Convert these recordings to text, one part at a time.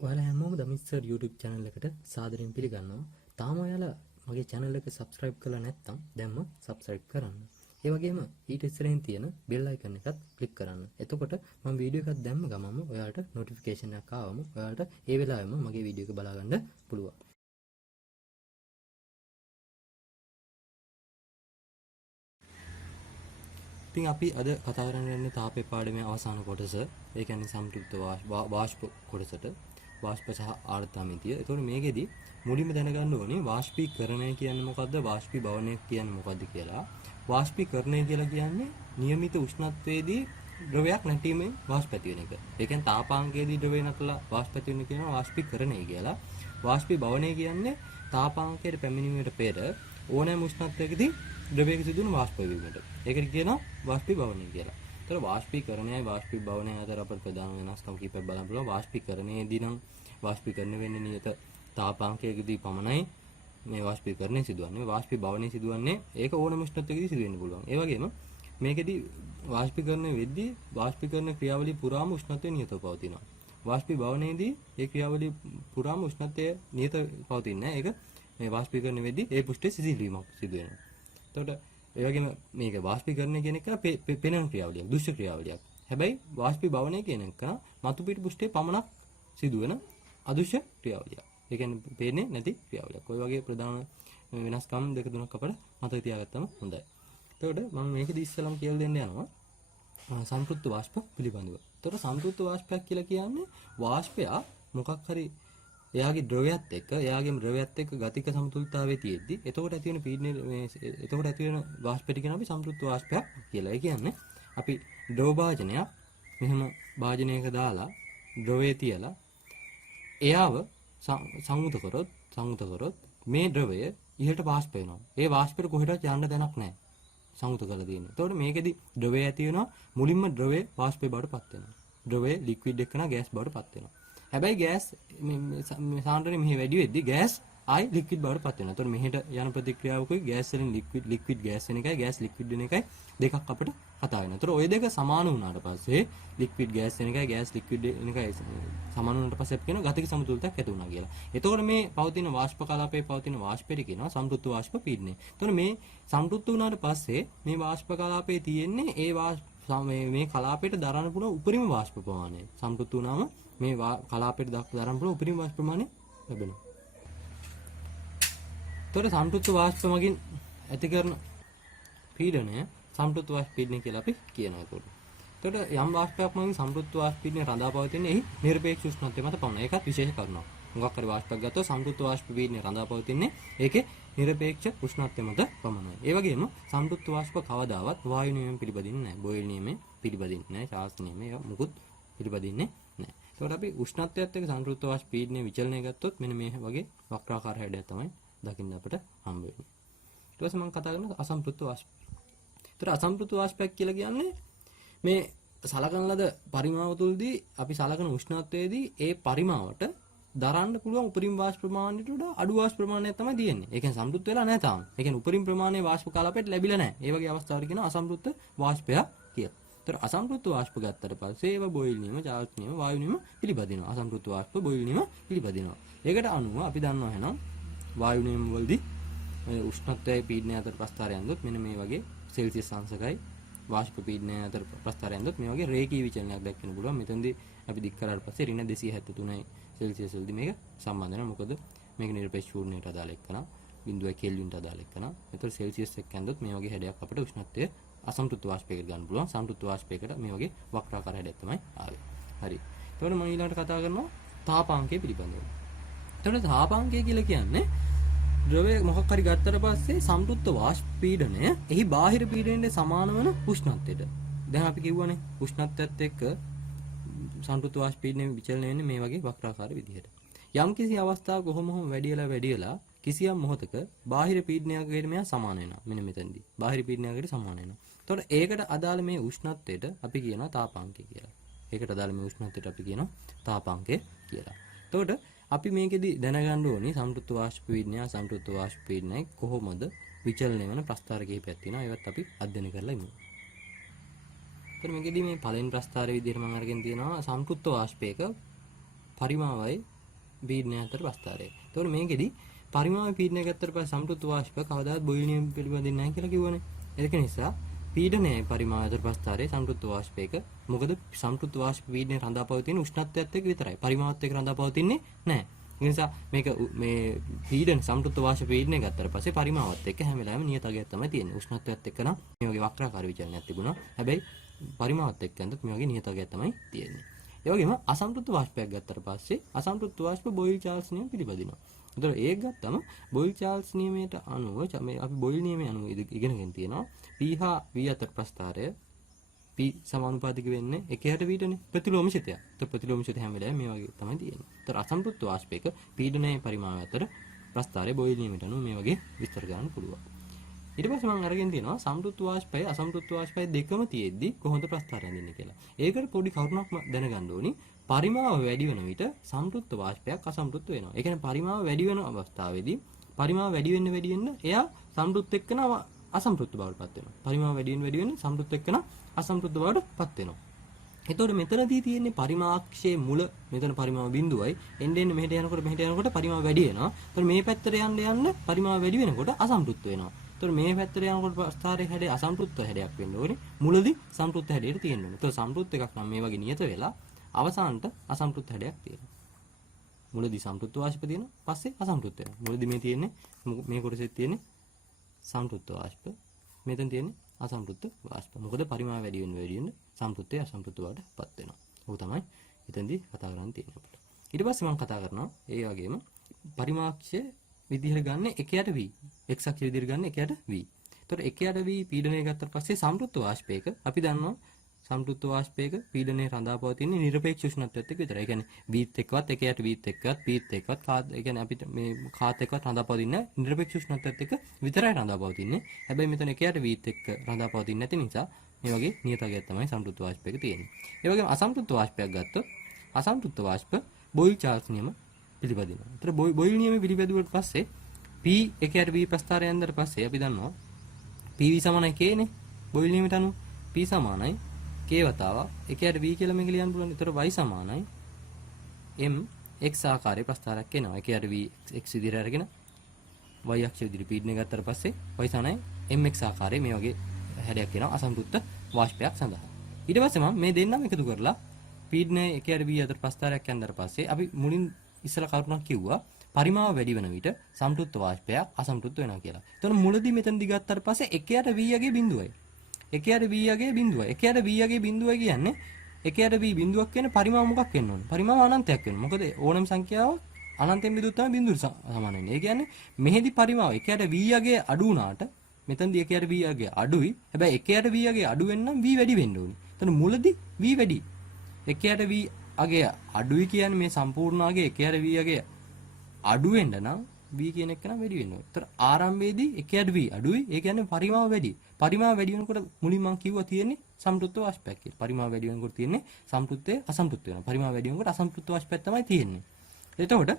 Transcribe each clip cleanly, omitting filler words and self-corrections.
ඔයාලා හැමෝම Damith sir YouTube channel එකට සාදරයෙන් පිළිගන්නවා. තාම ඔයාලා මගේ channel එක subscribe කරලා නැත්නම් දැන්ම subscribe කරන්න. ඒ වගේම ඊට ඉස්සරහින් තියෙන bell icon එකත් click කරන්න. එතකොට මම වීඩියෝ එකක් දැම්ම ගමන්ම ඔයාලට notification එකක් ආවම ඔයාලට ඒ වෙලාවෙම මගේ වීඩියෝ එක බලා ගන්න පුළුවන්. ඉතින් අපි අද කතා කරන්න යන්නේ තාපේ පාඩමේ අවසාන කොටස. ඒ කියන්නේ සම්ප්‍රයුක්ත වාෂ්ප කොටසට. වාෂ්ප සහ ආර්ද්‍රතාවමිතිය. ඒතකොට මේකෙදි මුලින්ම දැනගන්න ඕනේ වාෂ්පීකරණය කියන්නේ මොකද්ද? වාෂ්පීභවනය කියන්නේ මොකද්ද කියලා. වාෂ්පීකරණය කියලා කියන්නේ નિયમિત උෂ්ණත්වයේදී ද්‍රවයක් නැටීමෙන් වාෂ්ප ඇති වෙන එක. ඒ කියන්නේ තාපාංකයේදී ද්‍රවය නැටලා වාෂ්ප ඇති වෙන කියනවා වාෂ්පීකරණය කියලා. වාෂ්පීභවනය කියන්නේ තාපාංකයට පැමිණීමට පෙර ඕනෑම උෂ්ණත්වයකදී ද්‍රවයක සිදුවන වාෂ්ප වීමට. ඒකට කියනවා වාෂ්පීභවනය කියලා. ඒතර වාෂ්පීකරණයයි වාෂ්පීභවනය අතර අපට ප්‍රධාන වෙනස්කම් කිහිපයක් බලන්න පුළුවන්. වාෂ්පීකරණයේදී නම් වාෂ්පීකරණය වෙන්නේ නියත තාපාංකයකදී පමණයි මේ වාෂ්පීකරණය සිදුවන්නේ. වාෂ්පීභවනය සිදුවන්නේ ඒක ඕනම උෂ්ණත්වයකදී සිදු වෙන්න පුළුවන්. ඒ වගේම මේකෙදී වාෂ්පීකරණය වෙද්දී වාෂ්පීකරණ ක්‍රියාවලිය පුරාම උෂ්ණත්වය නියතව පවතිනවා. වාෂ්පීභවනයේදී ඒ ක්‍රියාවලිය පුරාම උෂ්ණත්වය නියත පවතින්නේ නැහැ. ඒක මේ වාෂ්පීකරණය වෙද්දී ඒ පෘෂ්ඨයේ සිසිල් වීමක් සිදු වෙනවා. එතකොට ඒ වගේම මේක වාෂ්පීකරණය කියන එක පෙනෙන ක්‍රියාවලියක්, දෘශ්‍ය ක්‍රියාවලියක්. හැබැයි වාෂ්පීභවනය කියන එක මතු පිට පෘෂ්ඨයේ පමණක් සිදුවෙන අදෘශ්‍ය ක්‍රියාවලියක්. ඒ කියන්නේ පේන්නේ නැති ක්‍රියාවලියක්. ඔය වගේ ප්‍රධාන වෙනස්කම් දෙක තුනක් අපිට මතක තියාගත්තම හොඳයි. එතකොට මම මේකෙදි ඉස්සෙල්ලාම කියලා දෙන්න යනවා සම්ප්‍රයුක්ත වාෂ්ප පිළිබඳව. එතකොට සම්ප්‍රයුක්ත වාෂ්පයක් කියලා කියන්නේ වාෂ්පය මොකක් හරි එයාගේ ද්‍රවයත් එක්ක ගතික සමතුලිතතාවයේ තියෙද්දි එතකොට ඇති වෙන පීඩනය එතකොට ඇති වෙන වාෂ්පයට කියන අපි සම්ප්‍රයුක්ත වාෂ්පයක් කියලා. ඒ කියන්නේ අපි ද්‍රව භාජනයක් මෙහෙම භාජනයක දාලා ද්‍රවයේ තියලා එයාව සංයුත කරොත් මේ ද්‍රවය ඉහළට වාෂ්ප වෙනවා. ඒ වාෂ්පයට කොහෙටවත් යන්න තැනක් නැහැ. සංයුත කරලා තියෙන්නේ. එතකොට මේකෙදි ද්‍රවය ඇති වෙනවා මුලින්ම ද්‍රවය වාෂ්පේ බවට පත් වෙනවා. ද්‍රවය ලික්විඩ් එක නා ගෑස් බවට පත් වෙනවා. හැබැයි ගෑස් මේ සාන්ද්‍රණය මෙහි වැඩි වෙද්දි ගෑස් ආයි ලික්විඩ් බවට පත් වෙනවා. එතකොට මෙහෙට යන ප්‍රතික්‍රියාවකුයි ගෑස් වලින් ලික්විඩ් ගෑස් වෙන එකයි ගෑස් ලික්විඩ් වෙන එකයි දෙකක් අපිට කතා වෙනවා. එතකොට ওই දෙක සමාන වුණාට පස්සේ ලික්විඩ් ගෑස් වෙන එකයි ගෑස් ලික්විඩ් වෙන එකයි සමාන වුණාට පස්සේ අපි කියනවා ගතික සමතුලිතයක් ඇති වුණා කියලා. එතකොට මේ පවතින වාෂ්ප කලාපයේ පවතින වාෂ්පයට කියනවා සම්ප්‍රයුක්ත වාෂ්ප පීඩනය. එතකොට මේ සම්ප්‍රයුක්ත වුණාට පස්සේ මේ වාෂ්ප කලාපයේ තියෙන්නේ මේ කලාපයට දරන්න පුළුවන් උපරිම වාෂ්ප ප්‍රමාණය. සම්ප්‍රයුක්ත වුණාම මේ කලාපයට දරන්න පුළුවන් උපරිම වාෂ්ප ප්‍රමාණය ලැබෙනවා. එතකොට සම්ප්‍රයුක්ත වාෂ්ප මගින් ඇති කරන පීඩනය සම්ප්‍රයුක්ත වාෂ්ප පීඩනය කියලා අපි කියනවා ඒකට. එතකොට යම් වාෂ්පයක් මගින් සම්ප්‍රයුක්ත වාෂ්ප පීඩනය රඳා පවතින්නේ එහි නිරපේක්ෂ උෂ්ණත්වය මත පමණයි. ඒකත් විශේෂ කරුණක්. මොකක් හරි වාෂ්පයක් ගත්තොත් සම්ප්‍රයුක්ත වාෂ්ප පීඩනය රඳා පවතින්නේ ඒකේ නිරපේක්ෂ උෂ්ණත්වය මත පමණයි. ඒ වගේම සම්ප්‍රයුක්ත වාෂ්ප කවදාවත් වායු නියමයෙන් පිළිපදින්නේ නැහැ. බෝයිල් නියමයෙන් පිළිපදින්නේ නැහැ. ශාස්ත්‍ර නියමයෙන් මුකුත් පිළිපදින්නේ නැහැ. ඒකට අපි උෂ්ණත්වයත් එක්ක සම්ප්‍රයුක්ත වාෂ්ප පීඩනය විචලනය ගත්තොත් මෙන්න මේ වගේ වක්‍රාකාර හැඩයක් තමයි දකින්න අපිට හම්බ වෙන්නේ. ඊට පස්සේ මම කතා කරන අසම්ප්‍රයුක්ත වාෂ්ප. ඒතර අසම්ප්‍රයුක්ත වාෂ්පයක් කියලා කියන්නේ මේ සලකන ලද පරිමාව තුලදී අපි සලකන උෂ්ණත්වයේදී ඒ පරිමාවට දරන්න පුළුවන් උපරිම වාෂ්ප ප්‍රමාණයට වඩා අඩු වාෂ්ප ප්‍රමාණයක් තමයි තියෙන්නේ. ඒ කියන්නේ සම්ප්‍රයුක්ත වෙලා නැහැ තාම. ඒ කියන්නේ උපරිම ප්‍රමාණයේ වාෂ්ප කලාපයට ලැබිලා නැහැ. ඒ වගේ අවස්ථාවකට කියනවා අසම්ප්‍රයුක්ත වාෂ්පයක් කියලා. ඒතර අසම්ප්‍රයුක්ත වාෂ්ප ගත්තට පස්සේ ඒව බෝයිල් නියම, චාල්ස් නියම, වායු නියම පිළිපදිනවා. අසම්ප්‍රයුක්ත වාෂ්ප බෝයිල් නියම පිළිපදිනවා. ඒකට අනුව අපි දන්නවා එහෙනම් වායු නියම වලදී උෂ්ණත්වයේ පීඩනය අතර ප්‍රස්ථාරය යනදොත් මෙන්න මේ වගේ සෙල්සියස් අංශකයි වාෂ්ප පීඩනය අතර ප්‍රස්ථාරය යනදොත් මේ වගේ රේඛීය විචලනයක් දක්වන්න පුළුවන්. මෙතනදී අපි දික් කරාට පස්සේ ඍණ 273යි සෙල්සියස් වලදී මේක සම්බන්ධ වෙනවා. මොකද මේක නිරපේක්ෂ ශූන්‍යයට අදාළ එක්කන 0 කෙල්වින්ට අදාළ එක්කන. ඒතර සෙල්සියස් එක්ක යනදොත් මේ වගේ හැඩයක් අපිට උෂ්ණත්වය අසම්ප්‍රයුක්ත වාෂ්පයකට ගන්න පුළුවන්. සම්ප්‍රයුක්ත වාෂ්පයකට මේ වගේ වක්‍රාකාර හැඩයක් තමයි ආවේ. හරි. එතකොට මම ඊළඟට කතා කරනවා තාපාංකය පිළිබඳව. එතකොට තාපාංකය කියලා කියන්නේ ද්‍රවය මොකක් හරි ගත්තට පස්සේ සම්ප්‍රයුක්ත වාෂ්ප පීඩනය එහි බාහිර පීඩනයට සමාන වන උෂ්ණත්වයට. දැන් අපි කියවනේ උෂ්ණත්වයත් එක්ක සම්ප්‍රයුක්ත වාෂ්ප පීඩනය විචලනය වෙන්නේ මේ වගේ වක්‍රාකාර විදිහට. යම් කිසි අවස්ථාවක කොහොම වැඩිලා කිසියම් මොහොතක බාහිර පීඩනයකට මෙයා සමාන වෙනවා. මෙන්න මෙතනදී බාහිර පීඩනයකට සමාන වෙනවා. එතකොට ඒකට අදාළ මේ උෂ්ණත්වයට අපි කියනවා තාපාංකය කියලා. ඒකට අදාළ මේ උෂ්ණත්වයට අපි කියනවා තාපාංකය කියලා. එතකොට අපි මේකෙදි දැනගන්න ඕනේ සම්ප්‍රයුක්ත වාෂ්ප පීඩනය අසම්ප්‍රයුක්ත වාෂ්ප පීඩනය කොහොමද විචලනය වෙන ප්‍රස්ථාර කිහිපයක් තියෙනවා. ඒවත් අපි අධ්‍යයනය කරලා ඉමු. එතකොට මේකෙදි මේ පළවෙනි ප්‍රස්ථාරයේ විදිහට මම අරගෙන තියෙනවා සම්ප්‍රයුක්ත වාෂ්පයක පරිමාවයි පීඩනය අතර ප්‍රස්ථාරය. එතකොට මේකෙදි පරිමාව පීඩනය ගත්තට පස්සේ සම්ප්‍රයුක්ත වාෂ්ප කවදාවත් බොයිල් නියම පිළිබඳින් නැහැ කියලා කිව්වනේ. ඒක නිසා පීඩනයයි පරිමාව අතර ප්‍රස්ථාරය සම්ප්‍රයුක්ත වාෂ්පයක. මොකද සම්ප්‍රයුක්ත වාෂ්ප පීඩනය රඳා පවතින උෂ්ණත්වයත් එක්ක විතරයි. පරිමාවත් එක්ක රඳා පවතින්නේ නැහැ. ඒ නිසා මේක මේ පීඩන සම්ප්‍රයුක්ත වාෂ්ප පීඩනය ගත්තට පස්සේ පරිමාවත් එක්ක හැම වෙලාවෙම නියත අගයක් තමයි තියෙන්නේ. උෂ්ණත්වයත් එක්ක නම් මේ වගේ වක්‍රාකාර විචලනයක් තිබුණා. හැබැයි පරිමාවත් එක්ක යනත් මේ වගේ නියත අගයක් තමයි තියෙන්නේ. ඒ වගේම අසම්ප්‍රයුක්ත වාෂ්පයක් ගත්තට පස්සේ අසම්ප්‍රයුක්ත වාෂ්ප බොයිල් චාල්ස් නියම පිළිපදිනවා. ඒතර ඒක ගත්තම බොයිල් චාල්ස් නියමයට අනුව මේ අපි බොයිල් නියමයේ අනුව ඉගෙනගෙන තියෙනවා p හා v අතර ප්‍රස්ථාරය p සමානුපාතික වෙන්නේ 1ට v ටනේ ප්‍රතිලෝමශිතය. ඒතර ප්‍රතිලෝමශිතය හැම වෙලාවෙම මේ වගේ තමයි තියෙන්නේ. ඒතර අසම්ප්‍රයුක්ත වාෂ්පයක පීඩනයේ පරිමාණය අතර ප්‍රස්ථාරය බොයිල් නියමයට අනුව මේ වගේ විස්තර කරන්න පුළුවන්. ඊට පස්සේ මම අරගෙන තියෙනවා සම්ප්‍රයුක්ත වාෂ්පය අසම්ප්‍රයුක්ත වාෂ්පය දෙකම තියෙද්දි කොහොමද ප්‍රස්ථාරය හඳින්නේ කියලා. ඒකට පොඩි කරුණක් දැනගන්න ඕනි. පරිමාව වැඩි වෙන විට සම්ප්‍රයුක්ත වාෂ්පයක් අසම්ප්‍රයුක්ත වෙනවා. ඒ කියන්නේ පරිමාව වැඩි වෙන අවස්ථාවේදී පරිමාව වැඩි වෙන්න එයා සම්ප්‍රයුක්ත එක්කන අසම්ප්‍රයුක්ත බවට පත් වෙනවා. පරිමාව වැඩි වෙන්න සම්ප්‍රයුක්ත එක්කන අසම්ප්‍රයුක්ත බවට පත් වෙනවා. එතකොට මෙතනදී තියෙන්නේ පරිමාක්ෂයේ මුල මෙතන පරිමාව බිඳුවයි එන්න මෙහෙට යනකොට පරිමාව වැඩි වෙනවා. එතකොට මේ පැත්තට යන්න පරිමාව වැඩි වෙනකොට අසම්ප්‍රයුක්ත වෙනවා. එතකොට මේ පැත්තට යනකොට ප්‍රස්ථාරයේ හැඩය අසම්ප්‍රයුක්ත හැඩයක් වෙන්න ඕනේ. මුලදී සම්ප්‍රයුක්ත හැඩයට තියෙන්න ඕනේ. එතකොට සම්ප්‍රයුක්ත එකක් නම් මේ වගේ නියත වෙලා අවසානට අසම්ප්‍රයුක්ත හැඩයක් තියෙනවා. මුලදී සම්ප්‍රයුක්ත වාෂ්ප තියෙනවා. පස්සේ අසම්ප්‍රයුක්ත වෙනවා. මුලදී මේ තියෙන්නේ මේ කොටසේ තියෙන්නේ සම්ප්‍රයුක්ත වාෂ්ප. මෙතන තියෙන්නේ අසම්ප්‍රයුක්ත වාෂ්ප. මොකද පරිමාව වැඩි වෙන්න සම්ප්‍රයුක්තය අසම්ප්‍රයුක්ත බවටපත් වෙනවා. ඕක තමයි එතෙන්දී කතා කරන්න තියෙන්නේ අපිට. ඊට පස්සේ මම කතා කරනවා ඒ වගේම පරිමාක්ෂය විදිහට ගන්න 1යට v. x අක්ෂය විදිහට ගන්න 1යට v. එතකොට 1යට v පීඩනය ගත්තට පස්සේ සම්ප්‍රයුක්ත වාෂ්පයක අපි දන්නවා සම්ප්‍රයුක්ත වාෂ්පයක පීඩනයේ රඳා පවතින නිරපේක්ෂ උෂ්ණත්වයත් එක්ක විතරයි. ඒ කියන්නේ v එක්කවත් 1යට v එක්කවත් p එක්කවත් කාත් ඒ කියන්නේ අපිට මේ කාත් එක්කවත් රඳා පවතින නිරපේක්ෂ උෂ්ණත්වයත් එක්ක විතරයි රඳා පවතින්නේ. හැබැයි මෙතන 1යට v එක්ක රඳා පවතින්නේ නැති නිසා මේ වගේ නියතගයක් තමයි සම්ප්‍රයුක්ත වාෂ්පයක තියෙන්නේ. ඒ වගේම අසම්ප්‍රයුක්ත වාෂ්පයක් ගත්තොත් අසම්ප්‍රයුක්ත වාෂ්ප බොයිල් චාල්ස් නියම පිළිපදිනවා. ඒතර බොයිල් නියම පිළිපැදුවට පස්සේ p 1යට v ප්‍රස්ථාරය යනදට පස්සේ අපි දන්නවා pv සමානයි k නේ. බොයිල් නියමයට අනුව p සමානයි k වතාවක් 1යට v කියලා මේක ලියන්න පුළුවන්. ඒතර y සමානයි m x ආකාරයේ ප්‍රස්ථාරයක් එනවා. 1යට v x විදිහට අරගෙන y අක්ෂය විදිහට පීඩනය ගත්තට පස්සේ y සමානයි mx ආකාරයේ මේ වගේ හැඩයක් එනවා අසම්ප්‍රයුක්ත වාෂ්පයක් සඳහා. ඊට පස්සේ මම මේ දෙන්නම එකතු කරලා පීඩනය 1යට v අතර ප්‍රස්ථාරයක් යනදට පස්සේ අපි මුලින් ඉස්සලා කරුණක් කිව්වා පරිමාව වැඩි වෙන විට සම්ප්‍රයුක්ත වාෂ්පයක් අසම්ප්‍රයුක්ත වෙනවා කියලා. එතකොට මුලදී මෙතනදී ගත්තාට පස්සේ 1යට v යගේ බිඳුවයි. 1යට v යගේ බිඳුවයි. 1යට v යගේ බිඳුවයි කියන්නේ 1යට v බිඳුවක් කියන්නේ පරිමාව මොකක් වෙන්න ඕනේ? පරිමාව අනන්තයක් වෙන්න. මොකද ඕනම සංඛ්‍යාව අනන්තයෙන් බෙදුවොත් තමයි බිඳුවට සමාන වෙන්නේ. ඒ කියන්නේ මෙහෙදි පරිමාව 1යට v යගේ අඩු වුණාට මෙතනදී 1යට v යගේ අඩුයි. හැබැයි 1යට v යගේ අඩු වෙන්න නම් v වැඩි වෙන්න ඕනේ. එතන මුලදී v වැඩි. 1යට v අගේ අඩුයි කියන්නේ මේ සම්පූර්ණාගේ 1යට v යගේ අඩු වෙන්න නම් v කියන එක නම් වැඩි වෙන්න ඕනේ. ඒතර ආරම්භයේදී 1යට v අඩුයි. ඒ කියන්නේ පරිමාව වැඩි. පරිමාව වැඩි වෙනකොට මුලින් මම කිව්වා තියෙන්නේ සම්ප්‍රයුක්ත වාෂ්පයක් කියලා. පරිමාව වැඩි වෙනකොට තියෙන්නේ සම්ප්‍රයුක්තය අසම්ප්‍රයුක්ත වෙනවා. පරිමාව වැඩි වෙනකොට අසම්ප්‍රයුක්ත වාෂ්පයක් තමයි තියෙන්නේ. එතකොට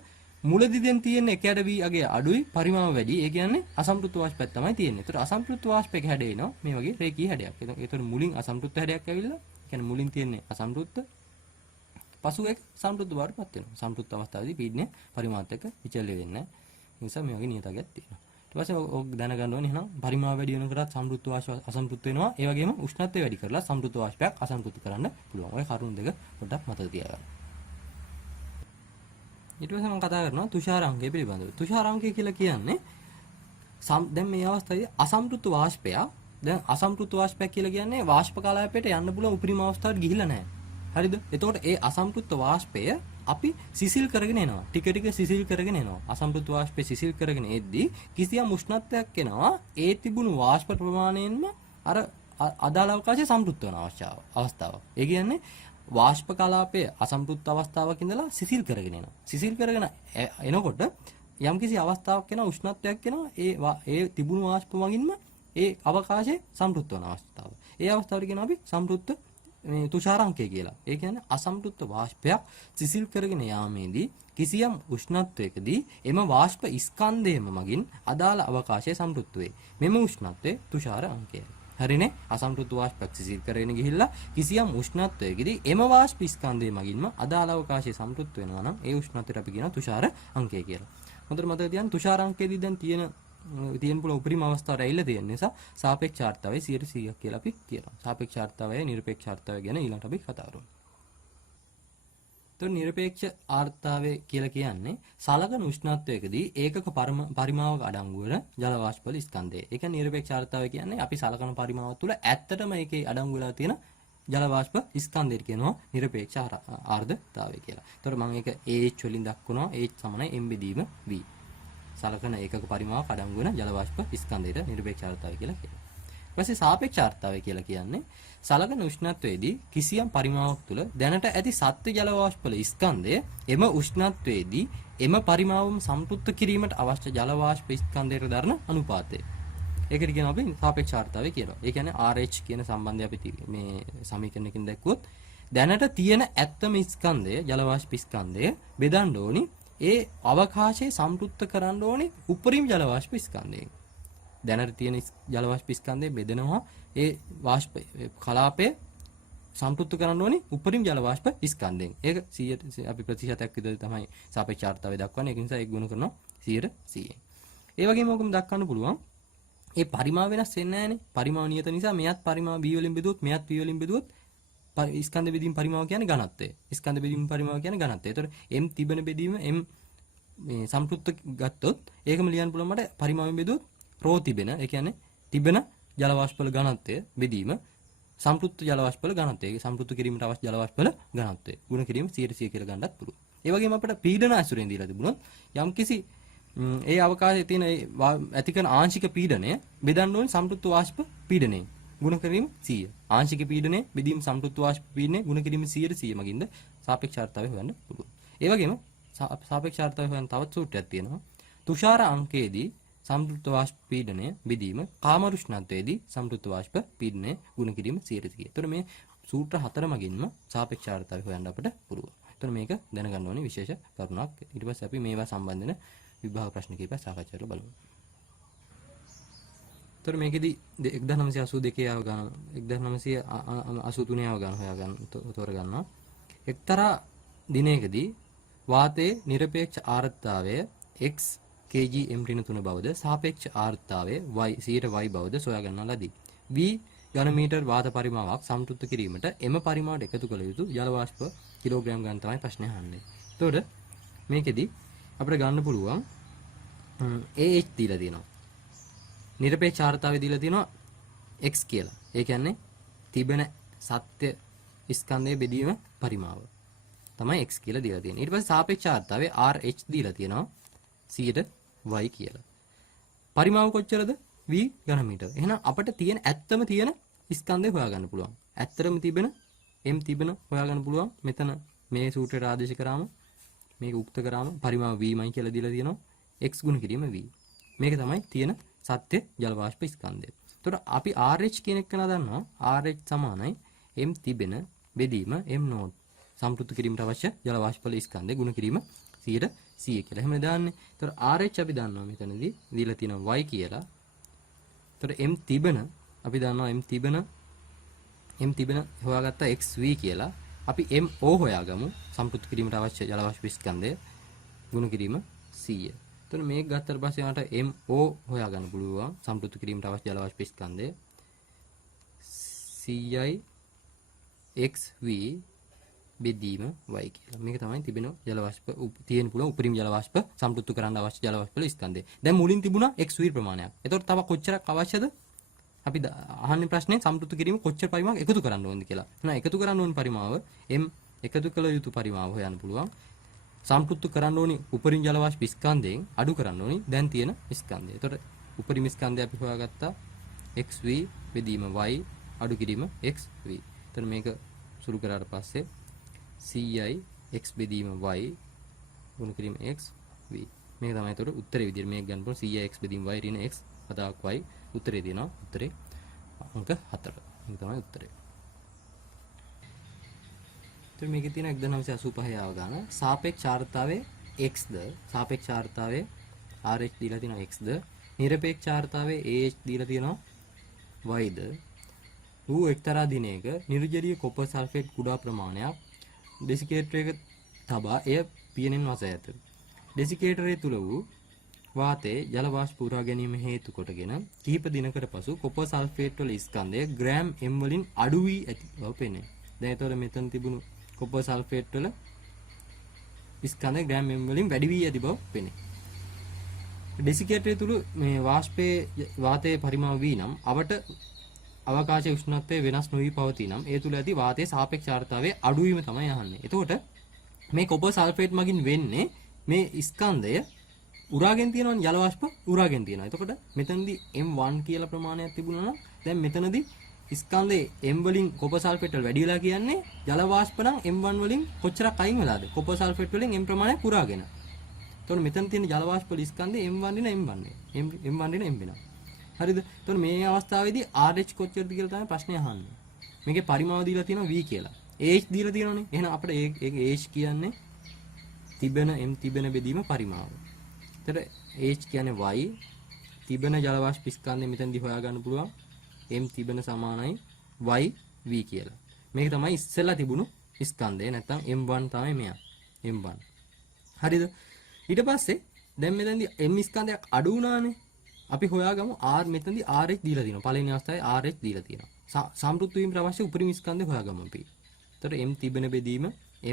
මුලදී දැන් තියෙන්නේ 1යට v අගේ අඩුයි පරිමාව වැඩි. ඒ කියන්නේ අසම්ප්‍රයුක්ත වාෂ්පයක් තමයි තියෙන්නේ. ඒතර අසම්ප්‍රයුක්ත වාෂ්පයක හැඩය එනවා මේ වගේ රේඛීය හැඩයක්. ඒතර මුලින් අසම්ප්‍රයුක්ත හැඩයක් ඇවිල්ලා කියන්නේ මුලින් තියෙන්නේ අසම්ප්‍රයුක්ත පසු එක සම්ප්‍රයුක්ත බවටපත් වෙනවා. සම්ප්‍රයුක්ත අවස්ථාවේදී පීඩනය පරිමාවත් එක්ක විචල්්‍ය වෙන්නේ නැහැ. ඒ නිසා මේ වගේ නියතගයක් තියෙනවා. ඊට පස්සේ ඔක් දැනගන්න ඕනේ එහෙනම් පරිමාව වැඩි වෙනකොටත් සම්ප්‍රයුක්ත වාෂ්ප අසම්ප්‍රයුක්ත වෙනවා. ඒ වගේම උෂ්ණත්වය වැඩි කරලා සම්ප්‍රයුක්ත වාෂ්පයක් අසම්ප්‍රයුක්ත කරන්න පුළුවන්. ඔය කරුණු දෙක පොඩ්ඩක් මතක තියාගන්න. ඊට පස්සේ මම කතා කරනවා තුෂාරාංකය පිළිබඳව. තුෂාරාංකය කියලා කියන්නේ දැන් මේ අවස්ථාවේ අසම්ප්‍රයුක්ත වාෂ්පය දැන් අසම්ප්‍රයුක්ත වාෂ්පයක් කියලා කියන්නේ වාෂ්ප කලාපයට යන්න පුළුවන් උපරිම අවස්ථාවට ගිහිල්ලා නැහැ. හරිද? එතකොට ඒ අසම්ප්‍රයුක්ත වාෂ්පය අපි සිසිල් කරගෙන එනවා. ටික ටික සිසිල් කරගෙන එනවා. අසම්ප්‍රයුක්ත වාෂ්පය සිසිල් කරගෙන එද්දී කිසියම් උෂ්ණත්වයක් එනවා. ඒ තිබුණු වාෂ්ප ප්‍රමාණයෙන්ම අර අදාළ අවකාශයේ සම්ප්‍රයුක්ත වන අවස්ථාව. ඒ කියන්නේ වාෂ්ප කලාපයේ අසම්ප්‍රයුක්ත අවස්ථාවක ඉඳලා සිසිල් කරගෙන එනවා. සිසිල් කරගෙන එනකොට යම්කිසි අවස්ථාවක් එනවා උෂ්ණත්වයක් එනවා ඒ තිබුණු වාෂ්ප මගින්ම ඒ අවකාශයේ සම්ප්‍රයුක්ත වන අවස්ථාව. ඒ අවස්ථාවට කියනවා අපි සම්ප්‍රයුක්ත මේ තුෂාරාංකය කියලා. ඒ කියන්නේ අසම්ප්‍රයුක්ත වාෂ්පයක් සිසිල් කරගෙන යාමේදී කිසියම් උෂ්ණත්වයකදී එම වාෂ්ප ස්කන්ධයම මගින් අදාළ අවකාශයේ සම්ප්‍රයුක්ත වේ. මෙම උෂ්ණත්වය තුෂාරාංකයයි. හරිනේ අසම්ප්‍රයුක්ත වාෂ්පයක් සිසිල් කරගෙන ගිහිල්ලා කිසියම් උෂ්ණත්වයකදී එම වාෂ්ප ස්කන්ධය මගින්ම අදාළ අවකාශයේ සම්ප්‍රයුක්ත වෙනවා නම් ඒ උෂ්ණත්වයට අපි කියනවා තුෂාර අංකය කියලා. හොඳට මතක තියාගන්න තුෂාර අංකයේදී දැන් තියෙන පුළුවන් උපරිම අවස්ථාවට ඇවිල්ලා තියෙන නිසා සාපේක්ෂ ආර්තාවය 100% කියලා අපි කියනවා. සාපේක්ෂ ආර්තාවය නිරපේක්ෂ ආර්තාවය ගැන ඊළඟට අපි කතා කරමු. නිරපේක්ෂ ආර්තාවය කියලා කියන්නේ සලකන උෂ්ණත්වයකදී ඒකක පරිමාවක අඩංගු වෙන ජල වාෂ්ප වල ස්කන්ධය. ඒ කියන්නේ නිරපේක්ෂ ආර්තාවය කියන්නේ අපි සලකන පරිමාව තුළ ඇත්තටම ඒකේ අඩංගු වෙලා තියෙන ජල වාෂ්ප ස්කන්ධයට කියනවා නිරපේක්ෂ ආර්ද්‍රතාවය කියලා. ඒතකොට මම ඒක AH වලින් දක්වනවා. H සමානයි m බෙදීම v. සලකන ඒකක පරිමාවක අඩංගු වෙන ජල වාෂ්ප ස්කන්ධයට නිරපේක්ෂ ආර්තාවය කියලා කියනවා. ඊපස්සේ සාපේක්ෂ ආර්තාවය කියලා කියන්නේ සලකන උෂ්ණත්වයේදී කිසියම් පරිමාවක් තුළ දැනට ඇති සත්‍ය ජල වාෂ්ප වල ස්කන්ධය එම උෂ්ණත්වයේදී එම පරිමාවම සම්ප්‍රයුක්ත කිරීමට අවශ්‍ය ජල වාෂ්ප ස්කන්ධයට දරන අනුපාතය. ඒකට කියනවා අපි සාපේක්ෂ ආර්තාවය කියලා. ඒ කියන්නේ RH කියන සම්බන්ධය අපි මේ සමීකරණයකින් දැක්වුවොත් දැනට තියෙන ඇත්තම ස්කන්ධය ජල වාෂ්ප ස්කන්ධය බෙදන්න ඕනි ඒ අවකාශයේ සම්ප්‍රයුක්ත කරන්න ඕනි උපරිම ජල වාෂ්ප ස්කන්ධයෙන්. දැනට තියෙන ජල වාෂ්ප ස්කන්ධය බෙදෙනවා ඒ වාෂ්ප කලාපය සම්ප්‍රයුක්ත කරන්න ඕනි උපරිම ජල වාෂ්ප ස්කන්ධයෙන්. ඒක 100 අපි ප්‍රතිශතයක් විතර තමයි සාපේක්ෂ ආර්තාවය දක්වන්නේ. ඒක නිසා ඒක ගුණ කරනවා 100%. ඒ වගේම ඔකම දක්වන්න පුළුවන්. ඒ පරිමාව වෙනස් වෙන්නේ නැහැනේ. පරිමාව නියත නිසා මෙයත් පරිමාව b වලින් බෙදුවොත් මෙයත් b වලින් බෙදුවොත් ස්කන්ධ බෙදීම පරිමාව කියන්නේ ඝනත්වය. ස්කන්ධ බෙදීම පරිමාව කියන්නේ ඝනත්වය. ඒතකොට m තිබෙන බෙදීම m මේ සම්ප්‍රයුක්ත ගත්තොත් ඒකම ලියන්න පුළුවන් මට පරිමාවෙන් බෙදුවොත් රෝ තිබෙන ඒ කියන්නේ තිබෙන ජල වාෂ්ප වල ඝනත්වය බෙදීම සම්ප්‍රයුක්ත ජල වාෂ්ප වල ඝනත්වය. ඒක සම්ප්‍රයුක්ත කිරීමට අවශ්‍ය ජල වාෂ්ප වල ඝනත්වය. ගුණ කිරීම 100% කියලා ගන්නත් පුළුවන්. ඒ වගේම අපිට පීඩන ඇසුරෙන් දීලා තිබුණොත් යම්කිසි ඒ අවකාශයේ තියෙන ඇති කරන ආංශික පීඩනය බෙදන්න ඕනේ සම්ප්‍රයුක්ත වාෂ්ප පීඩනයෙන්. ගුණ කිරීම 100. ආංශික පීඩනය බෙදීම සම්ප්‍රයුක්ත වාෂ්ප පීඩනය ගුණ කිරීම 100% මගින්ද සාපේක්ෂ ආර්තාවය හොයන්න පුළුවන්. ඒ වගේම සාපේක්ෂ ආර්තාවය හොයන තවත් සූත්‍රයක් තියෙනවා. තුෂාර අංකයේදී සම්ප්‍රයුක්ත වාෂ්ප පීඩනය බෙදීම කාමරුෂ්ණත්වයේදී සම්ප්‍රයුක්ත වාෂ්ප පීඩනය ගුණ කිරීම 100%. ඒතර මේ සූත්‍ර හතර මගින්ම සාපේක්ෂ ආර්තාවය හොයන්න අපිට පුළුවන්. ඒතර මේක දැනගන්න ඕනේ විශේෂ කරුණක්. ඊට පස්සේ අපි මේවා සම්බන්ධන විභාග ප්‍රශ්න කිහිපයක් සාකච්ඡා කරලා බලමු. ඒතර මේකෙදි 1982 ආව ගන්න 1983 ආව ගන්න හොයා ගන්න තෝරගන්නවා. එක්තරා දිනයකදී වාතයේ නිරපේක්ෂ ආර්ද්‍රතාවය x kg m ඍණ 3 බවද සාපේක්ෂ ආර්ද්‍රතාවය y බවද සොයා ගන්නා ලදී. v ඝන මීටර් වාත පරිමාවක් සම්ප්‍රයුක්ත කිරීමට එම පරිමාවට එකතු කළ යුතු ජල වාෂ්ප කිලෝග්‍රෑම් ගන්න තමයි ප්‍රශ්නේ අහන්නේ. එතකොට මේකෙදි අපිට ගන්න පුළුවන් AH දීලා තියෙනවා. නිරපේක්ෂ ආර්ද්‍රතාවය දීලා තියෙනවා x කියලා. ඒ කියන්නේ තිබෙන සත්‍ය ස්කන්ධයේ බෙදීම පරිමාව තමයි x කියලා දීලා තියෙන්නේ. ඊට පස්සේ සාපේක්ෂ ආර්ද්‍රතාවය RH දීලා තියෙනවා 100y කියලා. පරිමාව කොච්චරද? v ඝන මීටර. එහෙනම් අපිට තියෙන ඇත්තම තියෙන ස්කන්ධය හොයාගන්න පුළුවන්. ඇත්තටම තිබෙන m තිබෙන හොයාගන්න පුළුවන්. මෙතන මේ සූත්‍රයට ආදේශ කරාම මේක උක්ත කරාම පරිමාව v මයි කියලා දීලා තියෙනවා. x ගුණ කිරීම v. මේක තමයි තියෙන සත්‍ය ජල වාෂ්ප ස්කන්ධය. එතකොට අපි RH කියන එක දන්නවා. RH සමානයි m තිබෙන බෙදීම m නෝට් සම්ප්‍රයුක්ත කිරීමට අවශ්‍ය ජල වාෂ්ප වල ස්කන්ධය ගුණ කිරීම 100 කියලා. එහෙම දාන්නේ. එතකොට RH අපි දන්නවා මෙතනදී දීලා තියෙනවා y කියලා. එතකොට m තිබෙන අපි දන්නවා m තිබෙන හොයාගත්තා xv කියලා. අපි mo හොයාගමු. සම්ප්‍රයුක්ත කිරීමට අවශ්‍ය ජල වාෂ්ප ස්කන්ධය ගුණ කිරීම 100. එතකොට මේක ගත්තට පස්සේ මට mo හොයාගන්න පුළුවන්. සම්ප්‍රයුක්ත කිරීමට අවශ්‍ය ජල වාෂ්ප ස්කන්ධය 100යි xv බෙදීම y කියලා. මේක තමයි තිබෙන ජල වාෂ්ප තියෙන පුළුවන් උපරිම ජල වාෂ්ප සම්ප්‍රයුක්ත කරන්න අවශ්‍ය ජල වාෂ්ප වල ස්කන්ධය. දැන් මුලින් තිබුණා xv ප්‍රමාණයක්. එතකොට තව කොච්චරක් අවශ්‍යද? අපි අහන්නේ ප්‍රශ්නේ සම්ප්‍රයුක්ත කිරීම කොච්චර පරිමාවක් එකතු කරන්න ඕනද කියලා. එහෙනම් එකතු කරන්න ඕන පරිමාව m එකතු කළ යුතු පරිමාව හොයන්න පුළුවන්. සම්ප්‍රයුක්ත කරන්න ඕනි උපරිම ජල වාෂ්ප ස්කන්ධයෙන් අඩු කරන්න ඕනි දැන් තියෙන ස්කන්ධය. එතකොට උපරිම ස්කන්ධය අපි හොයාගත්තා xv බෙදීම y අඩු කිරීම xv. එතකොට මේක සුළු කරාට පස්සේ 100යි x බෙදීම y ගුණ කිරීම xv. මේක තමයි එතකොට උත්තරේ විදිහට මේක ගන්න පුළුවන් 100යි x බෙදීම y ඍණ x පදාක් y උත්තරේ දෙනවා. උත්තරේ අංක 4. මේක තමයි උත්තරේ. එතකොට මේකේ තියෙන 1985 ආව ගන්න සාපේක්ෂ ආර්ද්‍රතාවයේ x ද සාපේක්ෂ ආර්ද්‍රතාවයේ RH දීලා තියෙනවා x ද නිරපේක්ෂ ආර්ද්‍රතාවයේ AH දීලා තියෙනවා වයිද ඌ එක්තරා දිනයක නිර්ජලීය කොපර් සල්ෆේට් කුඩා ප්‍රමාණයක් ඩෙසිකේටරයක තබා එය පියනෙන් වස ඇත. ඩෙසිකේටරය තුල වූ වාතයේ ජල වාෂ්ප පුරා ගැනීම හේතු කොටගෙන කිහිප දිනකට පසු කොපර් සල්ෆේට් වල ස්කන්ධය ග්‍රෑම් m වලින් අඩු වී ඇති බව පෙනේ. දැන් ඒතකොට මෙතන තිබුණු කොපර් සල්ෆේට් වල ස්කන්ධය ග්‍රෑම් m වලින් වැඩි වී ඇති බව පෙනේ. ඩෙසිකේටරය තුල මේ වාතයේ පරිමාව v නම් අවට අවකාශයේ උෂ්ණත්වය වෙනස් නොවි පවතී නම් ඒ තුල ඇති වාතයේ සාපේක්ෂ ආර්ද්‍රතාවයේ අඩු වීම තමයි අහන්නේ. එතකොට මේ කොපර් සල්ෆේට් මගින් වෙන්නේ මේ ස්කන්ධය උරාගෙන තියෙනවනේ ජල වාෂ්ප උරාගෙන තියෙනවා. එතකොට මෙතනදී M1 කියලා ප්‍රමාණයක් තිබුණා නම් දැන් මෙතනදී ස්කන්ධයේ M වලින් කොපර් සල්ෆේට් වල වැඩි වෙලා කියන්නේ ජල වාෂ්ප නම් M1 වලින් කොච්චරක් අයින් වෙලාද? කොපර් සල්ෆේට් වලින් M ප්‍රමාණයක් උරාගෙන. එතකොට මෙතන තියෙන ජල වාෂ්ප වල ස්කන්ධය M1 දින M1 M1 දින M වෙනවා. හරිද? එතකොට මේ අවස්ථාවේදී RH කොච්චරද කියලා තමයි ප්‍රශ්නේ අහන්නේ. මේකේ පරිමාව දීලා තියෙනවා V කියලා. AH දීලා තියෙනවනේ. එහෙනම් අපිට ඒක AH කියන්නේ තිබෙන M තිබෙන බෙදීම පරිමාව. එතකොට H කියන්නේ y තිබෙන ජල වාෂ්ප ස්කන්ධය මෙතනදී හොයාගන්න පුළුවන් M තිබෙන සමානයි y v කියලා. මේක තමයි ඉස්සෙල්ලා තිබුණු ස්කන්ධය නැත්නම් M1 තමයි මෙයා. M1. හරිද? ඊට පස්සේ දැන් මෙතනදී M ස්කන්ධයක් අඩු වුණානේ. අපි හොයාගමු R මෙතනදී RH දීලා තියෙනවා. පළවෙනි අවස්ථාවේ RH දීලා තියෙනවා. සම්පූර්ණ වීමට අවශ්‍ය උපරිම ස්කන්ධය හොයාගමු අපි. එතකොට M තිබෙන බෙදීම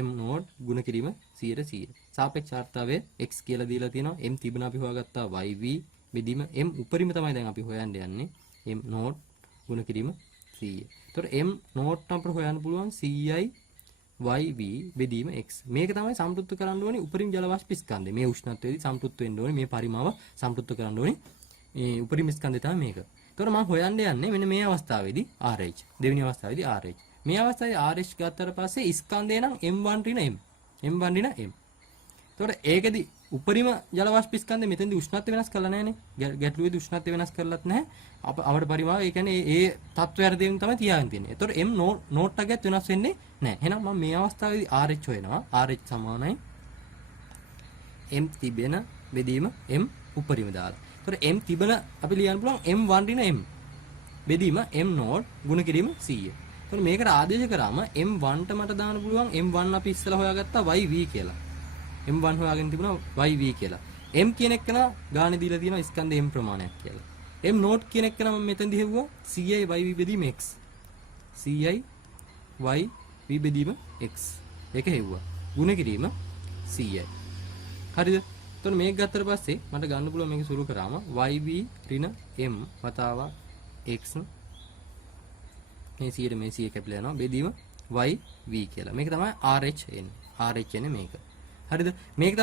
M නෝඩ් ගුණ කිරීම 100%. සාපේක්ෂ ආර්ද්‍රතාවය x කියලා දීලා තියෙනවා. M තිබෙන අපි හොයාගත්තා yv බෙදීම M උපරිම තමයි දැන් අපි හොයන්න යන්නේ. M නෝඩ් ගුණ කිරීම 100. එතකොට M නෝඩ් අපිට හොයන්න පුළුවන් 100යි yv බෙදීම x. මේක තමයි සම්පූර්ණ කරන්න ඕනේ උපරිම ජල වාෂ්ප ස්කන්ධය. මේ උෂ්ණත්වයේදී සම්පූර්ණ වෙන්න ඕනේ. මේ පරිමාව සම්පූර්ණ කරන්න ඕනේ. මේ උපරිම ස්කන්ධය තමයි මේක. එතකොට මම හොයන්න යන්නේ මෙන්න මේ අවස්ථාවේදී RH. දෙවෙනි අවස්ථාවේදී RH. මේ අවස්ථාවේ RH ගත්තට පස්සේ ස්කන්ධය නම් M1 ඍණ M. M1 ඍණ M. එතකොට ඒකෙදි උපරිම ජල වාෂ්ප ස්කන්ධය මෙතෙන්දී උෂ්ණත්වය වෙනස් කරලා නැහැනේ. ගැටලුවේදී උෂ්ණත්වය වෙනස් කරලත් නැහැ. අපිට පරිමාව ඒ කියන්නේ ඒ තත්ත්වයට දෙන්න තමයි තියාගෙන තියෙන්නේ. එතකොට M නෝට් එකත් වෙනස් වෙන්නේ නැහැ. එහෙනම් මම මේ අවස්ථාවේදී RH හොයනවා. RH සමානයි M තිබෙන බෙදීම M උපරිම දාලා. එතකොට M තිබෙන අපි ලියන්න පුළුවන් M1 ඍණ M. බෙදීම M නෝඩ් ගුණ කිරීම 100. එතකොට මේකට ආදේශ කරාම M1 ට මට දාන්න පුළුවන් M1 අපි ඉස්සලා හොයාගත්තා YV කියලා. M1 හොයාගෙන තිබුණා YV කියලා. M කියන එක නා ගානේ දීලා තියෙනවා ස්කන්ධ M ප්‍රමාණයක් කියලා. M නෝඩ් කියන එක නම් මෙතෙන්දී හෙව්වා 100යි YV බෙදීම x. 100යි YV බෙදීම x. ඒක හෙව්වා. ගුණ කිරීම 100යි. හරිද? එතකොට මේක ගත්තට පස්සේ මට ගන්න පුළුවන් මේක සුළු කරාම YV ඍණ M වතාවක් x මේ 100 කැපිලා යනවා බෙදීම YV කියලා. මේක තමයි RH එන්නේ. RH එන්නේ මේක. හරිද? මේක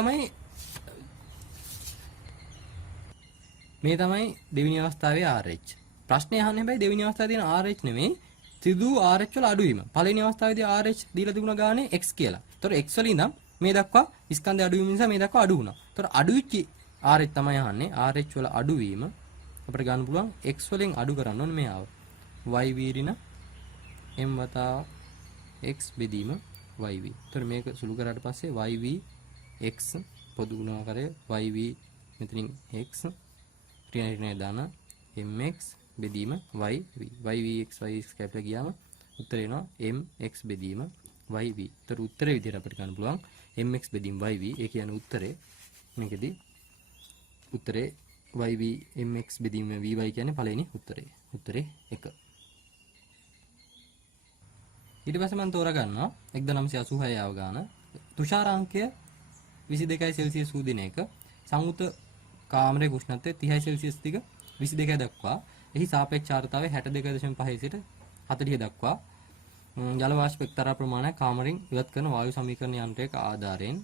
තමයි දෙවෙනි අවස්ථාවේ RH. ප්‍රශ්නේ අහන්නේ හැබැයි දෙවෙනි අවස්ථාවේ තියෙන RH නෙමෙයි සිදු RH වල අඩුවීම. පළවෙනි අවස්ථාවේදී RH දීලා තිබුණා ගානේ x කියලා. ඒතකොට x වලින් ඉඳන් මේ දක්වා ස්කන්ධය අඩු වීම නිසා මේ දක්වා අඩු වුණා. ඒතකොට අඩු වෙච්ච RH තමයි අහන්නේ. RH වල අඩු වීම අපිට ගන්න පුළුවන් x වලින් අඩු කරන්න ඕනේ මේ ආව. YV ඍණ M වතාවක් x බෙදීම YV. ඒතකොට මේක සුළු කරාට පස්සේ YV x පොදු ගුණාකාරය YV මෙතනින් x ඍණ දාන mx බෙදීම YV. YVx කැපලා ගියාම උත්තරේ එනවා mx බෙදීම YV. ඒතර උත්තරේ විදිහට අපිට ගන්න පුළුවන් mx බෙදීම YV. ඒ කියන්නේ උත්තරේ මේකෙදි උත්තරේ YV mx බෙදීම VY කියන්නේ පළවෙනි උත්තරේ. උත්තරේ 1. ඊට පස්සේ මම තෝරා ගන්නවා 1986 ආව ගාන තුෂාරාංකය 22 සෙල්සියස් වූ දිනයක සංයුත කාමරයේ උෂ්ණත්වය 30 සෙල්සියස් දිග 22 දක්වා එහි සාපේක්ෂ ආර්ද්‍රතාවය 62.5 සිට 40 දක්වා ජල වාෂ්ප එක්තරා ප්‍රමාණයක් කාමරෙන් ඉවත් කරන වායු සමීකරණ යන්ත්‍රයක ආධාරයෙන්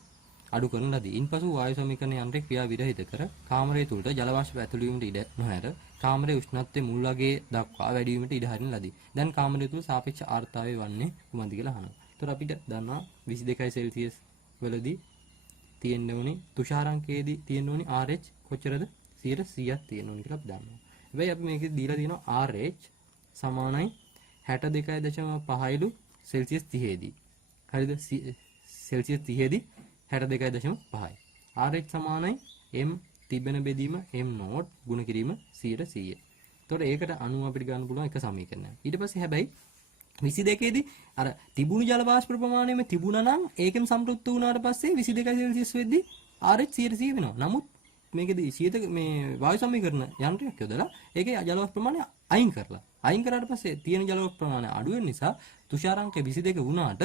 අඩු කරන ලදී. ඉන්පසු වායු සමීකරණ යන්ත්‍රය ක්‍රියා විරහිත කර කාමරය තුළට ජල වාෂ්ප ඇතුළු වීමට ඉඩ නොහැර කාමරයේ උෂ්ණත්වය මුල් අගයේ දක්වා වැඩි වීමට ඉඩ හරින ලදී. දැන් කාමරය තුළ සාපේක්ෂ ආර්ද්‍රතාවය වන්නේ කුමක්ද කියලා අහනවා. ඒතර අපිට දන්නවා 22 සෙල්සියස් වලදී තියෙන්න ඕනේ තුෂාරාංකයේදී තියෙන්න ඕනේ RH කොච්චරද 100ක් තියෙන්න ඕනේ කියලා අපි දන්නවා. හැබැයි අපි මේකේ දීලා තියෙනවා RH සමානයි 62.5 සෙල්සියස් 30 දී. හරිද? සෙල්සියස් 30 දී 62.5යි. RH සමානයි M තිබෙන බෙදීම M නෝඩ් ගුණ කිරීම 100%. එතකොට ඒකට අනුව අපිට ගන්න පුළුවන් එක සමීකරණයක්. ඊට පස්සේ හැබැයි 22 දී අර තිබුණු ජල වාෂ්ප ප්‍රමාණයම තිබුණා නම් ඒකෙම සම්ප්‍රයුක්ත වුණාට පස්සේ 22 සෙල්සියස් වෙද්දී RH 100 වෙනවා. නමුත් මේකෙදී සීත මේ වායු සමීකරණ යන්ත්‍රයක් යොදලා ඒකේ ජල වාෂ්ප ප්‍රමාණය අයින් කරලා අයින් කරාට පස්සේ තියෙන ජල වාෂ්ප ප්‍රමාණය අඩු වෙන නිසා තුෂාරාංකය 22 වුණාට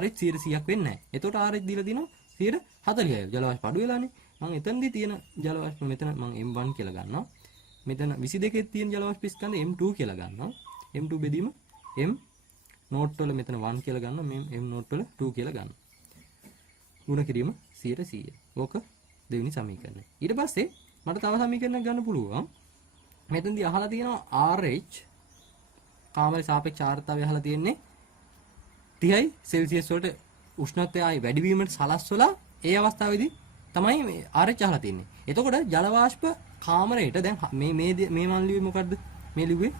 RH 100ක් වෙන්නේ නැහැ. එතකොට RH දීලා දිනවා 40යි. ජල වාෂ්ප අඩු වෙලානේ. මම එතනදී තියෙන ජල වාෂ්ප මෙතන මම M1 කියලා ගන්නවා. මෙතන 22 තියෙන ජල වාෂ්ප ස්කන්ධය M2 කියලා ගන්නවා. M2 බෙදීම M නෝට් වල මෙතන 1 කියලා ගන්නවා. මේ M නෝට් වල 2 කියලා ගන්නවා. ගුණ කිරීම 100%. ඕක දෙවෙනි සමීකරණය. ඊට පස්සේ මට තව සමීකරණයක් ගන්න පුළුවන්. මෙතනදී අහලා තියෙනවා RH කාමරේ සාපේක්ෂ ආර්ද්‍රතාවය අහලා තියෙන්නේ 30යි සෙල්සියස් වලට උෂ්ණත්වය ආයි වැඩි වීමට සලස්වලා ඒ අවස්ථාවේදී තමයි මේ RH අහලා තියෙන්නේ. එතකොට ජල වාෂ්ප කාමරයට දැන් මේ මන් ලිව්වේ මොකද්ද? මේ ලිව්වේ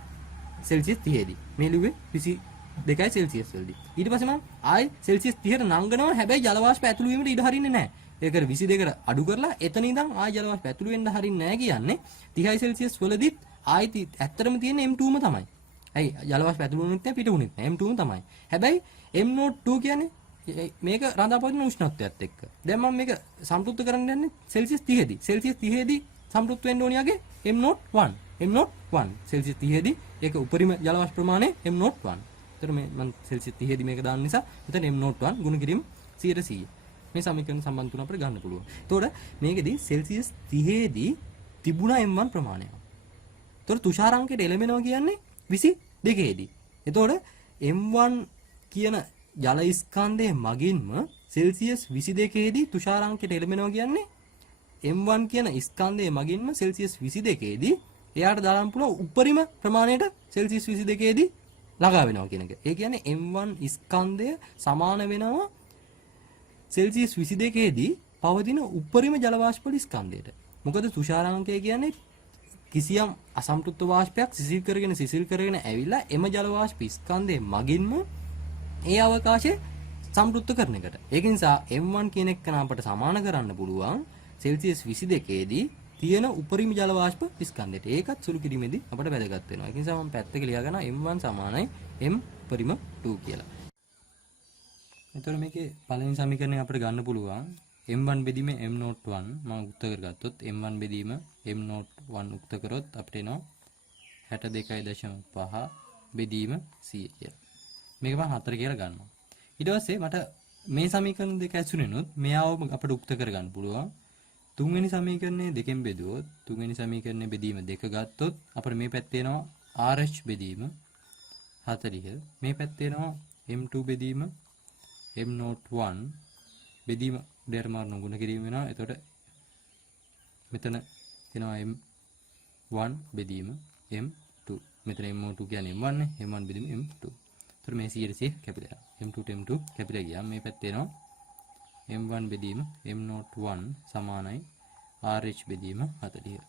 සෙල්සියස් 30දී. මේ ලිව්වේ 22යි සෙල්සියස් වලදී. ඊට පස්සේ මම ආයි සෙල්සියස් 30ට නංගනවා. හැබැයි ජල වාෂ්ප ඇතුළු වීමට ඉඩ හරින්නේ නැහැ. ඒකට 22කට අඩු කරලා එතන ඉඳන් ආයි ජල වාෂ්ප ඇතුළු වෙන්න හරින්නේ නැහැ කියන්නේ 30යි සෙල්සියස් වලදීත් ආයි ඇත්තටම තියෙන M2ම තමයි. ඇයි ජල වාෂ්ප ඇතුළු වුණෙත් නැහැ පිට වුණෙත් නැහැ M2ම තමයි. හැබැයි M නෝට් 2 කියන්නේ මේක රඳාපවතින උෂ්ණත්වයත් එක්ක. දැන් මම මේක සම්ප්‍රයුක්ත කරන්න යන්නේ සෙල්සියස් 30දී. සෙල්සියස් 30දී සම්ප්‍රයුක්ත වෙන්න ඕනියගේ M nought 1. M nought 1. Celsius 30දී ඒක උපරිම ජල වාෂ්ප ප්‍රමාණය M නෝට් 1. ඒතර මේ මම සෙල්සියස් 30දී මේක දාන්න නිසා මෙතන M නෝට් 1 ගුණ කිරීම 100%. මේ සමීකරණ සම්බන්ධ තුන අපිට ගන්න පුළුවන්. එතකොට මේකෙදී සෙල්සියස් 30දී තිබුණා M1 ප්‍රමාණය. එතකොට තුෂාරාංකයට එළඹෙනවා කියන්නේ 22දී. එතකොට M1 කියන ජල ස්කන්ධයේ මගින්ම සෙල්සියස් 22දී තුෂාරාංකයට එළඹෙනවා කියන්නේ M1 කියන ස්කන්ධයේ මගින්ම සෙල්සියස් 22දී එයාට දාන්න පුළුවන් උපරිම ප්‍රමාණයට සෙල්සියස් 22දී ළඟා වෙනවා කියන එක. ඒ කියන්නේ M1 ස්කන්ධය සමාන වෙනවා සෙල්සියස් 22දී පවතින උපරිම ජල වාෂ්ප ස්කන්ධයට. මොකද තුෂාරාංකය කියන්නේ කිසියම් අසම්ප්‍රයුක්ත වාෂ්පයක් සිසිල් කරගෙන ඇවිල්ලා එම ජල වාෂ්ප ස්කන්ධයේ මගින්ම ඒ අවකාශය සම්ප්‍රයුක්ත කරන එකට. ඒක නිසා M1 කියන එක අපට සමාන කරන්න පුළුවන් සෙල්සියස් 22දී තියෙන උපරිම ජල වාෂ්ප ස්කන්ධයට. ඒකත් සුළු කිරීමේදී අපට වැදගත් වෙනවා. ඒ නිසා මම පැත්තක ලියා ගන්නවා M1 සමානයි M උපරිම 2 කියලා. එතකොට මේකේ පළවෙනි සමීකරණය අපිට ගන්න පුළුවන් M1 බෙදීම M නෝට් 1 මම උක්ත කරගත්තොත් M1 බෙදීම M නෝට් 1 උක්ත කරොත් අපිට එනවා 62.5 බෙදීම 100 කියලා. මේක මම 4 කියලා ගන්නවා. ඊට පස්සේ මට මේ සමීකරණ දෙක ඇසුරෙනුත් මෙයාව අපිට උක්ත කරගන්න පුළුවන්. තුන්වෙනි සමීකරණය දෙකෙන් බෙදුවොත් තුන්වෙනි සමීකරණයේ බෙදීම දෙක ගත්තොත් අපිට මේ පැත්තේ එනවා RH බෙදීම 40. මේ පැත්තේ එනවා M2 බෙදීම M නෝට් 1 බෙදීම දෙයට මාර්ග ගුණ කිරීම වෙනවා. එතකොට මෙතන එනවා M1 බෙදීම M2. මෙතන M2 කියන්නේ M1 නේ. M1 බෙදීම M2. එතකොට මේ 100 කැපිලා M2 ට M2 කැපිලා ගියා. මේ පැත්තේ එනවා M1 බෙදීම M නෝට් 1 සමානයි RH බෙදීම 40.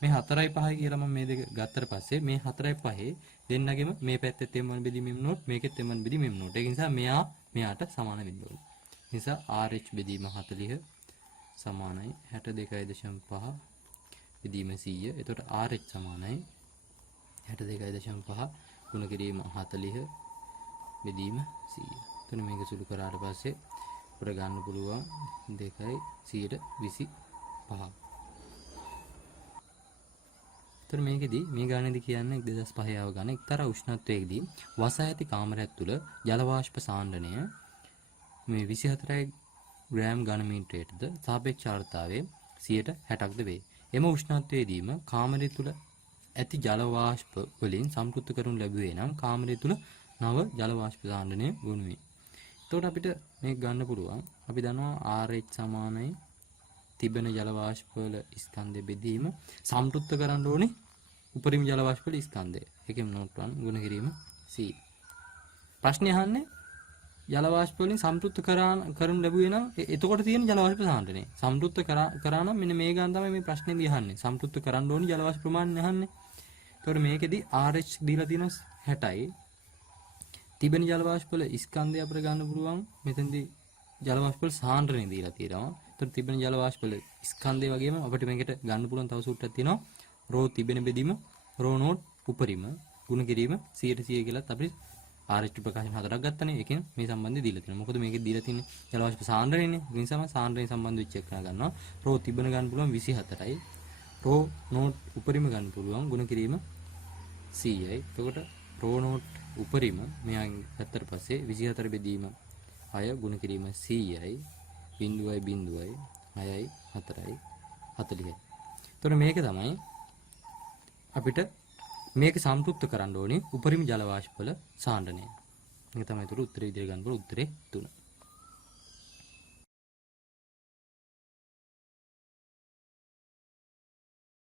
මේ 4යි 5යි කියලා මම මේ දෙක ගත්තට පස්සේ මේ 4යි 5 දෙන්නගෙම මේ පැත්තෙත් M1 බෙදීම M නෝට් මේකෙත් M1 බෙදීම M නෝට්. ඒක නිසා මෙයාට සමාන වෙන්න ඕනේ. නිසා RH බෙදීම 40 සමානයි 62.5 බෙදීම 100. එතකොට RH සමානයි 62.5 ගුණ කිරීම 40 බෙදීම 100. එතන මේක සුළු කරාට පස්සේ අපිට ගන්න පුළුවන් 2.125. එතන මේකෙදී මේ ගණනේදී කියන්නේ 2005 ආව ගණන එක්තරා උෂ්ණත්වයකදී වසා ඇති කාමරයක් තුල ජල වාෂ්ප සාන්ද්‍රණය මේ 24 ග්‍රෑම් ඝන මීටරයටද සාපේක්ෂ ආර්ද්‍රතාවය 60%ක්ද වේ. එම උෂ්ණත්වයේදීම කාමරය තුල ඇති ජල වාෂ්ප වලින් සම්ප්‍රයුක්ත කරනු ලැබුවේ නම් කාමරය තුල නව ජල වාෂ්ප සාන්ද්‍රණය වුණු වේ. එතකොට අපිට මේක ගන්න පුළුවන්. අපි දන්නවා RH සමානයි තිබෙන ජල වාෂ්ප වල ස්කන්ධය බෙදීම සම්ප්‍රයුක්ත කරන්න ඕනේ උපරිම ජල වාෂ්ප වල ස්කන්ධය. ඒකෙම නෝට් 1 ගුණ කිරීම C. ප්‍රශ්නේ අහන්නේ ජල වාෂ්ප වලින් සම්ප්‍රයුක්ත කරනු ලැබුවේ නම් එතකොට තියෙන ජල වාෂ්ප සාන්ද්‍රණය. සම්ප්‍රයුක්ත කරා නම් මෙන්න මේ ගාන තමයි මේ ප්‍රශ්නේදී අහන්නේ. සම්ප්‍රයුක්ත කරන්න ඕනේ ජල වාෂ්ප ප්‍රමාණය අහන්නේ. එතකොට මේකෙදී RH දීලා තියෙනවා 60යි. තිබෙන ජල වාෂ්ප වල ස්කන්ධය අපිට ගන්න පුළුවන්. මෙතෙන්දී ජල වාෂ්ප වල සාන්ද්‍රණය දීලා තියෙනවා. එතකොට තිබෙන ජල වාෂ්ප වල ස්කන්ධය වගේම අපිට මේකට ගන්න පුළුවන් තව සූත්‍රයක් තියෙනවා. රෝ තිබෙන බෙදීම රෝ නෝට් උපරිම ගුණ කිරීම 100% කියලාත් අපි ආරච්චි ප්‍රකාශන හතරක් ගත්තනේ. ඒකෙන් මේ සම්බන්ධය දීලා තියෙනවා. මොකද මේකේ දීලා තියෙන්නේ ජල වාෂ්ප සාන්ද්‍රණයනේ. ඒ නිසා සාන්ද්‍රණය සම්බන්ධ වෙච්ච එක ගන්නවා. රෝ තිබෙන ගන්න පුළුවන් 24යි. රෝ නෝට් උපරිම ගන්න පුළුවන් ගුණ කිරීම 100යි. එතකොට රෝ නෝට් උපරිම මෙයන් ගත්තට පස්සේ 24 බෙදීම 6 ගුණ කිරීම 100යි. බිඳුවයි බිඳුවයි 6යි 4යි 40යි. එතකොට මේක තමයි අපිට මේක සම්පූර්ණ කරන්න ඕනේ උපරිම ජල වාෂ්ප වල සාන්ද්‍රණය. මේක තමයි උත්තරේ විදිහට ගන්න පුළුවන් උත්තරේ 3.